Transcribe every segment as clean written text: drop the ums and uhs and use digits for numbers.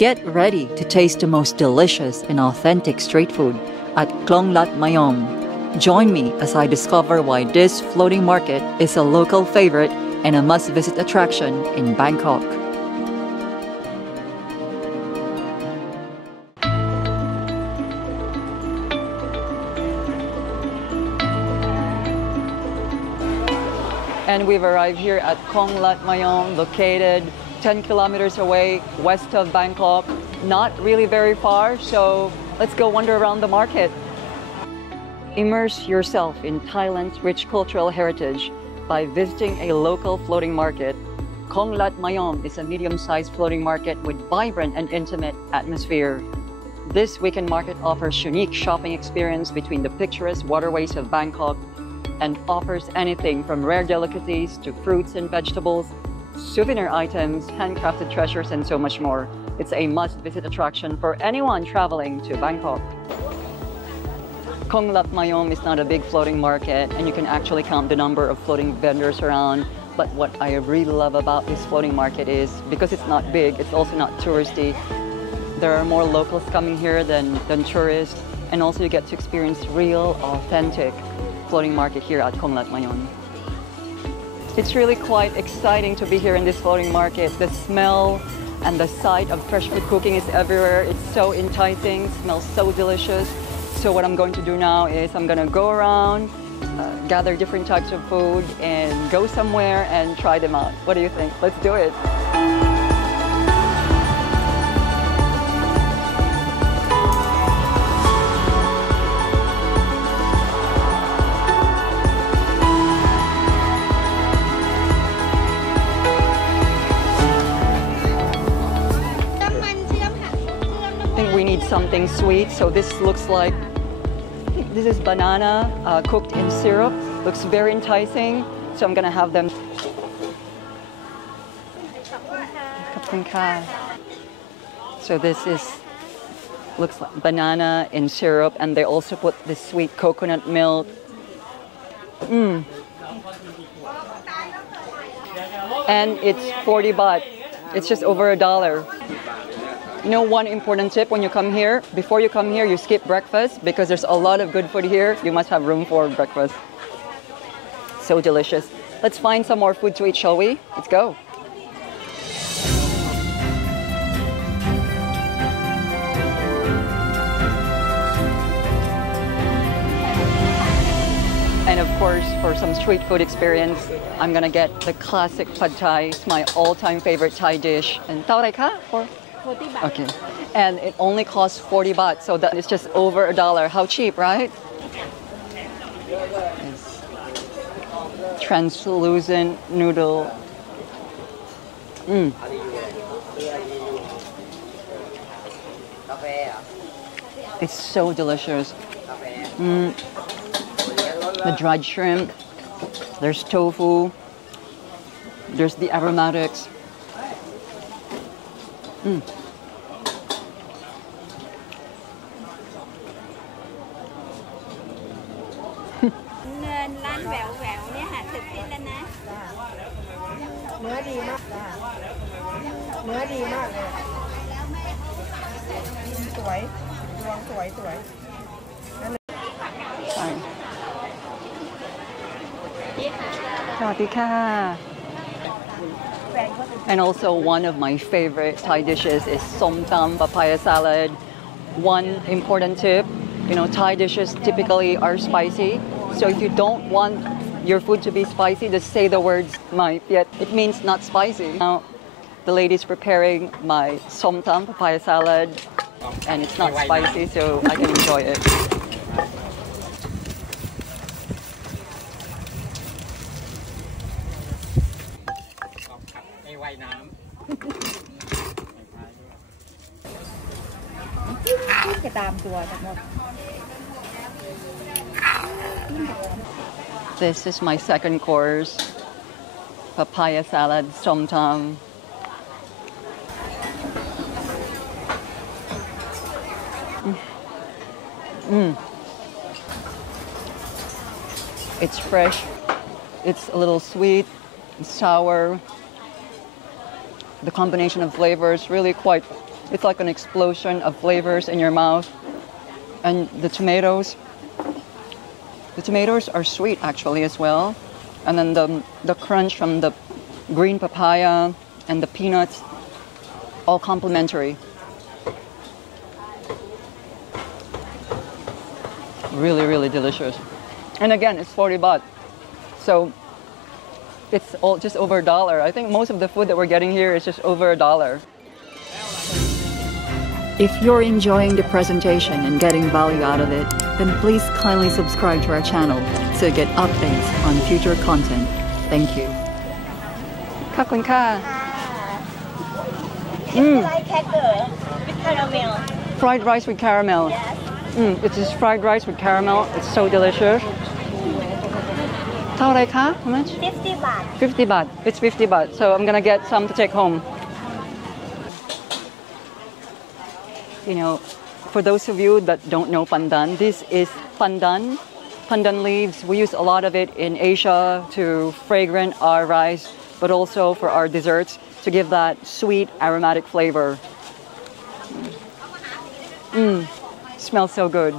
Get ready to taste the most delicious and authentic street food at Khlong Lat Mayom. Join me as I discover why this floating market is a local favorite and a must-visit attraction in Bangkok. And we've arrived here at Khlong Lat Mayom, located 10 kilometers away west of Bangkok. Not really very far, so let's go wander around the market. Immerse yourself in Thailand's rich cultural heritage by visiting a local floating market. Khlong Lat Mayom is a medium-sized floating market with vibrant and intimate atmosphere. This weekend market offers unique shopping experience between the picturesque waterways of Bangkok and offers anything from rare delicacies to fruits and vegetables, souvenir items, handcrafted treasures, and so much more. It's a must-visit attraction for anyone traveling to Bangkok. Khlong Lat Mayom is not a big floating market, and you can actually count the number of floating vendors around. But what I really love about this floating market is, because it's not big, it's also not touristy. There are more locals coming here than tourists, and also you get to experience real, authentic floating market here at Khlong Lat Mayom. It's really quite exciting to be here in this floating market. The smell and the sight of fresh food cooking is everywhere. It's so enticing, smells so delicious. So what I'm going to do now is I'm going to go around, gather different types of food, and go somewhere and try them out. What do you think? Let's do it. We need something sweet, so this looks like, I think this is banana cooked in syrup. Looks very enticing, so I'm gonna have them. So this looks like banana in syrup, and they also put this sweet coconut milk. And it's 40 baht. It's just over $1. You know, one important tip when you come here, before you come here, you skip breakfast because there's a lot of good food here. You must have room for breakfast. So delicious. Let's find some more food to eat, shall we? Let's go. And of course, for some street food experience, I'm gonna get the classic pad thai. It's my all-time favorite Thai dish. And tao rai ka? Or 40 baht. Okay, and it only costs 40 baht, so that is just over $1. How cheap, right? It's translucent noodle. It's so delicious. The dried shrimp, there's tofu, there's the aromatics. And also one of my favorite Thai dishes is som tam papaya salad. One important tip, you know, Thai dishes typically are spicy. So if you don't want your food to be spicy, just say the words mai piet. It means not spicy. Now, the lady's preparing my som tam papaya salad, and it's not spicy, so I can enjoy it. This is my second course, papaya salad, som tam. It's fresh, it's a little sweet, sour. The combination of flavors really quite, it's like an explosion of flavors in your mouth. And the tomatoes are sweet actually as well. And then the crunch from the green papaya and the peanuts, all complementary. Really, really delicious. And again, it's 40 baht. So it's all just over $1. I think most of the food that we're getting here is just over $1. If you're enjoying the presentation and getting value out of it, then please kindly subscribe to our channel to get updates on future content. Thank you. ขอบคุณค่ะ like cracker with caramel. Fried rice with caramel. Yes. It's just fried rice with caramel. It's so delicious. เท่าไหร่คะ How much? 50 baht. 50 baht. It's 50 baht. So I'm gonna get some to take home. You know, for those of you that don't know pandan, this is pandan. Pandan leaves. We use a lot of it in Asia to fragrant our rice, but also for our desserts to give that sweet aromatic flavor. Smells so good.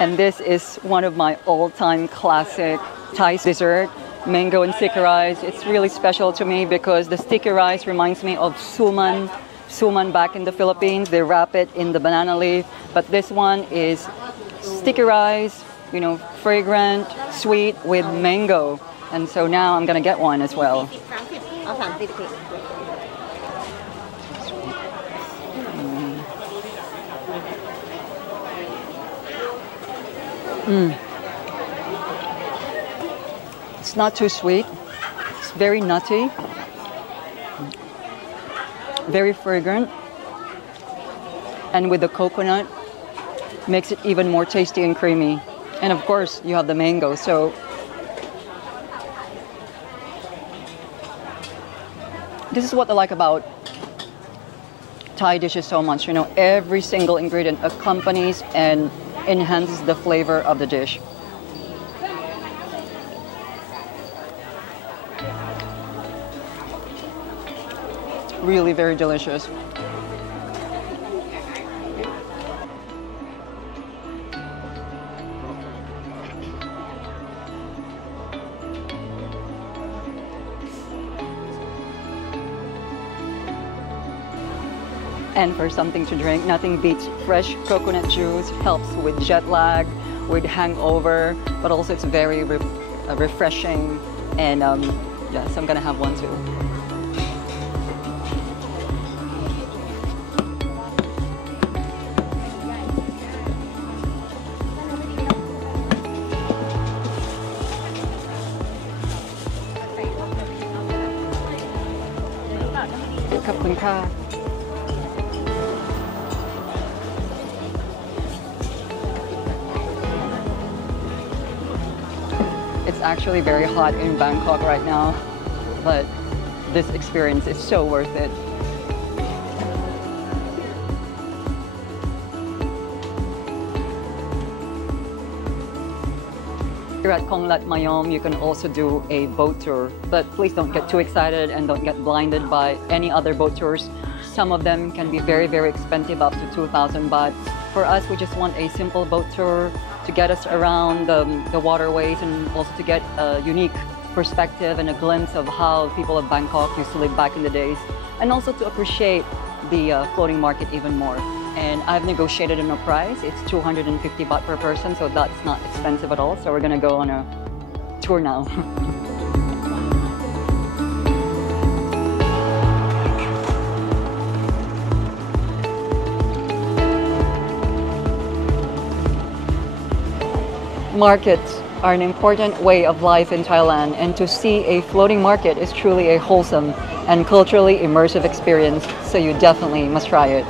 And this is one of my all-time classic Thai dessert, mango and sticky rice. It's really special to me because the sticky rice reminds me of suman. Suman back in the Philippines, they wrap it in the banana leaf. But this one is sticky rice, you know, fragrant, sweet with mango. And so now I'm gonna get one as well. It's not too sweet. It's very nutty, very fragrant, and with the coconut, makes it even more tasty and creamy. And of course, you have the mango. So this is what I like about Thai dishes so much. You know, every single ingredient accompanies and enhances the flavor of the dish. Really very delicious. And for something to drink, nothing beats fresh coconut juice. Helps with jet lag, with hangover, but also it's very refreshing. And yeah, so I'm gonna have one too. It's actually very hot in Bangkok right now, but this experience is so worth it. Here at Khlong Lat Mayom, you can also do a boat tour, but please don't get too excited and don't get blinded by any other boat tours. Some of them can be very, very expensive, up to 2,000 baht. For us, we just want a simple boat tour to get us around the waterways and also to get a unique perspective and a glimpse of how people of Bangkok used to live back in the days, and also to appreciate the floating market even more. And I've negotiated on a price. It's 250 baht per person, so that's not expensive at all. So we're gonna go on a tour now. Markets are an important way of life in Thailand, and to see a floating market is truly a wholesome and culturally immersive experience, so you definitely must try it.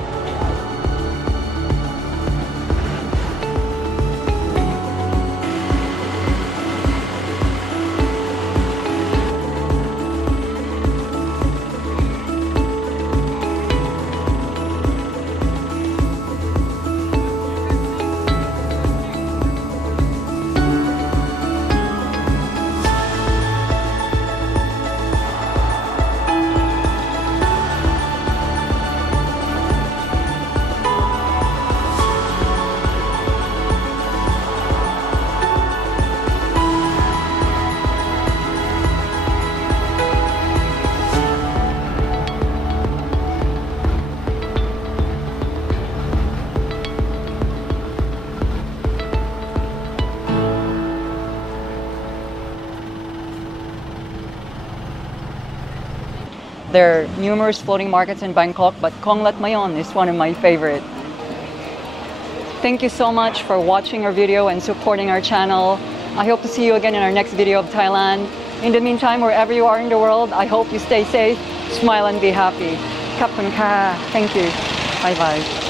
There are numerous floating markets in Bangkok, but Khlong Lat Mayom is one of my favorite. Thank you so much for watching our video and supporting our channel. I hope to see you again in our next video of Thailand. In the meantime, wherever you are in the world, I hope you stay safe, smile and be happy. Khap khun kha. Thank you. Bye bye.